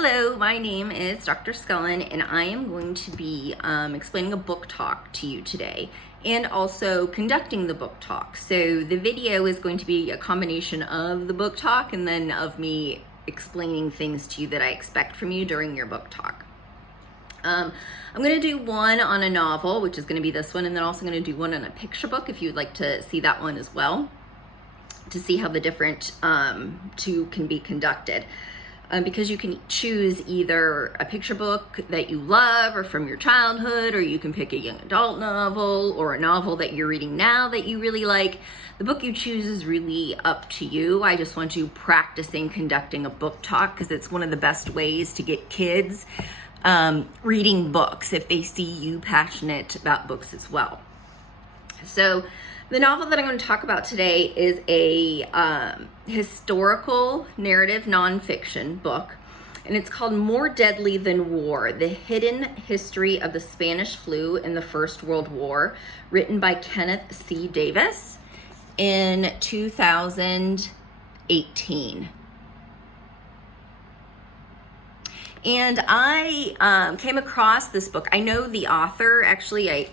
Hello, my name is Dr. Scullin, and I am going to be explaining a book talk to you today and also conducting the book talk. So the video is going to be a combination of the book talk and then of me explaining things to you that I expect from you during your book talk. I'm going to do one on a novel, which is going to be this one, and then also going to do one on a picture book if you'd like to see that one as well, to see how the different two can be conducted. Because you can choose either a picture book that you love or from your childhood, or you can pick a young adult novel or a novel that you're reading now that you really like. The book you choose is really up to you. I just want you practicing conducting a book talk because it's one of the best ways to get kids reading books if they see you passionate about books as well. So the novel that I'm going to talk about today is a historical narrative nonfiction book, and it's called More Deadly Than War: The Hidden History of the Spanish Flu in the First World War, written by Kenneth C. Davis in 2018. And I came across this book. I know the author. Actually, I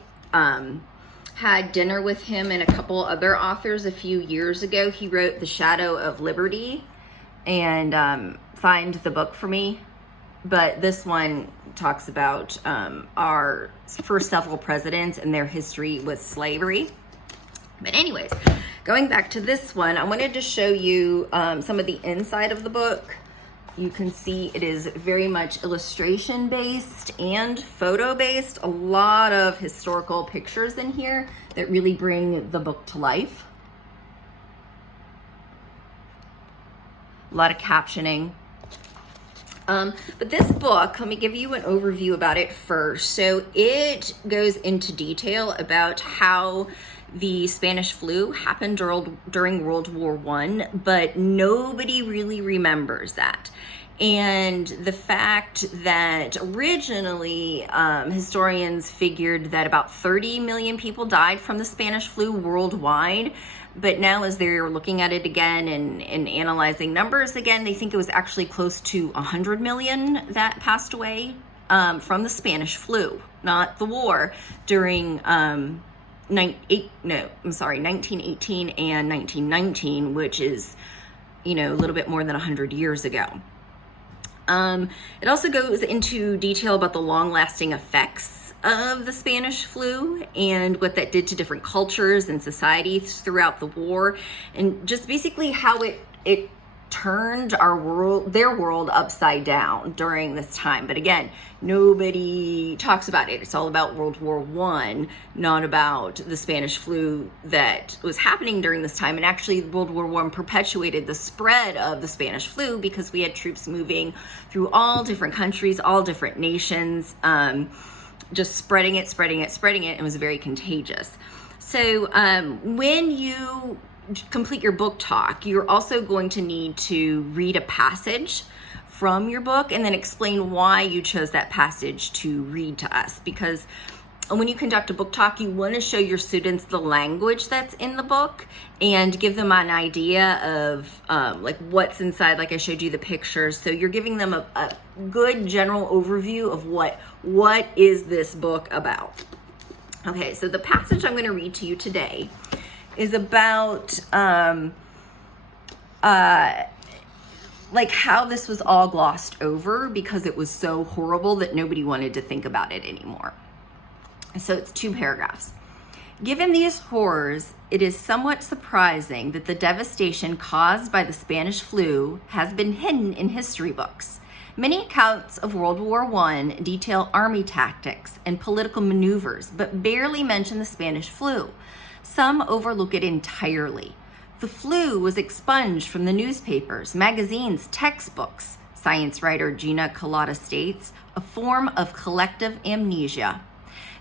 had dinner with him and a couple other authors a few years ago. He wrote The Shadow of Liberty and Find the Book for Me. But this one talks about our first several presidents and their history with slavery. But anyways, going back to this one, I wanted to show you some of the inside of the book. You can see it is very much illustration based and photo based. A lot of historical pictures in here that really bring the book to life. A lot of captioning. But this book, let me give you an overview about it first. So it goes into detail about how the Spanish flu happened during World War I, but nobody really remembers that. And the fact that originally historians figured that about 30 million people died from the Spanish flu worldwide, but now as they're looking at it again and analyzing numbers again, they think it was actually close to 100 million that passed away from the Spanish flu, not the war, during 1918 and 1919, which is, a little bit more than 100 years ago. It also goes into detail about the long-lasting effects of the Spanish flu and what that did to different cultures and societies throughout the war, and just basically how it turned their world upside down during this time. But again, nobody talks about it. It's all about World War I, not about the Spanish flu that was happening during this time. And actually, World War I perpetuated the spread of the Spanish flu because we had troops moving through all different countries, all different nations, just spreading it. It was very contagious. So when you complete your book talk, you're also going to need to read a passage from your book and then explain why you chose that passage to read to us. Because when you conduct a book talk, you want to show your students the language that's in the book and give them an idea of like what's inside. Like I showed you the pictures, so you're giving them a good general overview of what is this book about. Okay, so the passage I'm going to read to you today is about like how this was all glossed over because it was so horrible that nobody wanted to think about it anymore. So it's 2 paragraphs. Given these horrors, it is somewhat surprising that the devastation caused by the Spanish flu has been hidden in history books. Many accounts of World War I detail army tactics and political maneuvers, but barely mention the Spanish flu. Some overlook it entirely. The flu was expunged from the newspapers, magazines, textbooks, science writer Gina Kolata states, a form of collective amnesia.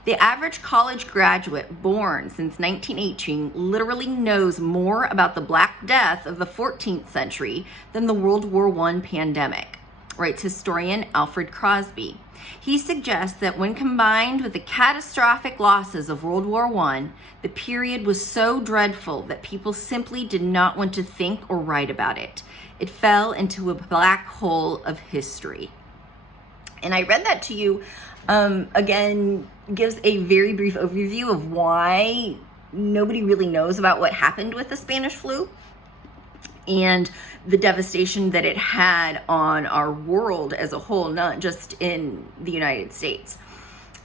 The average college graduate born since 1918 literally knows more about the Black Death of the 14th century than the World War I pandemic, writes historian Alfred Crosby. He suggests that when combined with the catastrophic losses of World War I, the period was so dreadful that people simply did not want to think or write about it. It fell into a black hole of history. And I read that to you. Again, gives a very brief overview of why nobody really knows about what happened with the Spanish flu and the devastation that it had on our world as a whole, not just in the United States.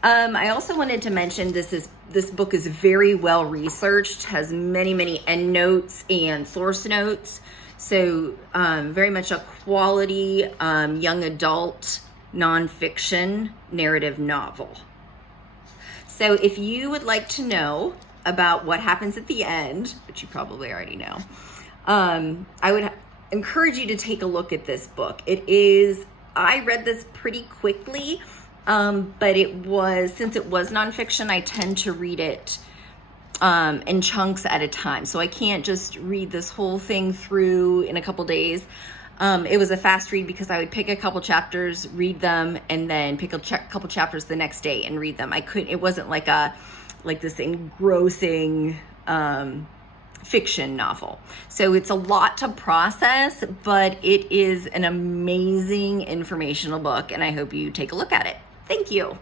I also wanted to mention this book is very well researched, has many endnotes and source notes. So very much a quality young adult nonfiction narrative novel. So if you would like to know about what happens at the end, which you probably already know, I would encourage you to take a look at this book. I read this pretty quickly, but since it was nonfiction, I tend to read it in chunks at a time. So I can't just read this whole thing through in a couple days. It was a fast read because I would pick a couple chapters, read them, and then pick a couple chapters the next day and read them. It wasn't like this engrossing fiction novel. So it's a lot to process, but it is an amazing informational book, and I hope you take a look at it. Thank you.